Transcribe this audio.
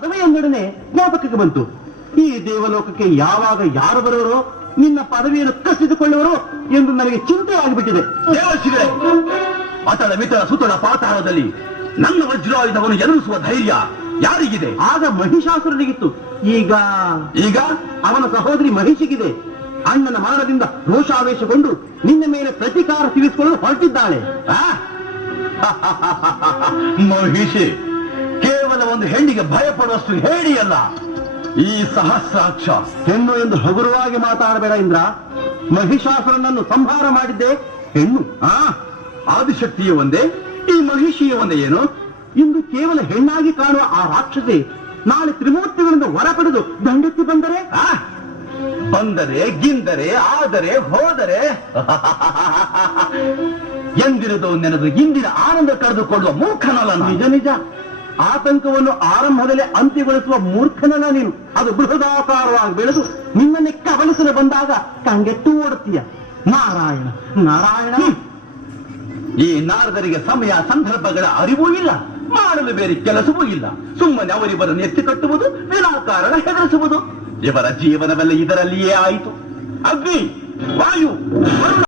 ಪದವಿ ಎಂದೊಡನೆ ಜ್ಞಾಪಕಕ್ಕೆ ಬಂತು. ಈ ದೇವಲೋಕಕ್ಕೆ ಯಾವಾಗ ಯಾರು ಬರುವರೋ, ನಿನ್ನ ಪದವಿಯನ್ನು ಕಸಿದುಕೊಳ್ಳುವರೋ ಎಂದು ನನಗೆ ಚಿಂತೆ ಆಗಿಬಿಟ್ಟಿದೆ. ದೇವಶಿವೇ, ಅತಳ ಮಿತಳ ಸುತಳ ಪಾತಾಳದಲ್ಲಿ ನನ್ನ ವಜ್ರಾಯುಧವನ್ನು ಎದುರಿಸುವ ಧೈರ್ಯ ಯಾರಿಗಿದೆ? ಆಗ ಮಹಿಷಾಸುರನಿಗಿತ್ತು. ಈಗ ಈಗ ಅವನ ಸಹೋದರಿ ಮಹಿಷಿಗಿದೆ. ಅಣ್ಣನ ಮರಣದಿಂದ ರೋಷಾವೇಶಗೊಂಡು ನಿನ್ನ ಮೇಲೆ ಪ್ರತೀಕಾರ ತೀರಿಸಿಕೊಳ್ಳಲು ಹೊರಟಿದ್ದಾಳೆ. ಮಹಿಷಿ ಕೇವಲ ಒಂದು ಹೆಣ್ಣಿಗೆ ಭಯಪಡುವಷ್ಟು ಹೇಳಿಯಲ್ಲ, ಈ ಸಹಸ್ರಾಕ್ಷ. ಹೆಣ್ಣು ಎಂದು ಹಗುರವಾಗಿ ಮಾತಾಡಬೇಡ ಇಂದ್ರ. ಮಹಿಷಾಸುರನನ್ನು ಸಂಹಾರ ಮಾಡಿದ್ದೆ ಹೆಣ್ಣು. ಆದಿಶಕ್ತಿಯ ಒಂದೇ, ಈ ಮಹಿಷಿಯ ಒಂದೇ ಏನು? ಇಂದು ಕೇವಲ ಹೆಣ್ಣಾಗಿ ಕಾಣುವ ಆ ರಾಕ್ಷಸಿ ನಾಳೆ ತ್ರಿಮೂರ್ತಿಗಳಿಂದ ವರ ಪಡೆದು ದಂಡೆತ್ತಿ ಬಂದರೆ ಬಂದರೆ ಗಿಂದರೆ ಆದರೆ ಹೋದರೆ ಎಂದಿರದು ನೆನೆದು ಇಂದಿನ ಆನಂದ ಕಳೆದುಕೊಳ್ಳುವ ಮೂರ್ಖನಲ್ಲ ನಾನು. ನಿಜ ನಿಜ. ಆತಂಕವನ್ನು ಆರಂಭದಲ್ಲೇ ಅಂತ್ಯಗೊಳಿಸುವ ಮೂರ್ಖನಲ್ಲ ನೀನು. ಅದು ಬೃಹದಾಕಾರವಾಗಿ ಬೆಳೆದು ನಿನ್ನನ್ನೇ ಕಬಳಿಸಲು ಬಂದಾಗ ಕಂಗೆಟ್ಟು ಓಡುತ್ತೀಯ. ನಾರಾಯಣ ನಾರಾಯಣ. ಈ ನಾರದರಿಗೆ ಸಮಯ ಸಂದರ್ಭಗಳ ಅರಿವೂ ಇಲ್ಲ, ಮಾಡಲು ಬೇರೆ ಕೆಲಸವೂ ಇಲ್ಲ. ಸುಮ್ಮನೆ ಅವರಿವರನ್ನು ಎತ್ತಿ ಕಟ್ಟುವುದು, ವಿನಾಕಾರಣ ಹೆದರಿಸುವುದು. ಇವರ ಜೀವನವೆಲ್ಲ ಇದರಲ್ಲಿಯೇ ಆಯಿತು. ಅಗ್ನಿ, ವಾಯು,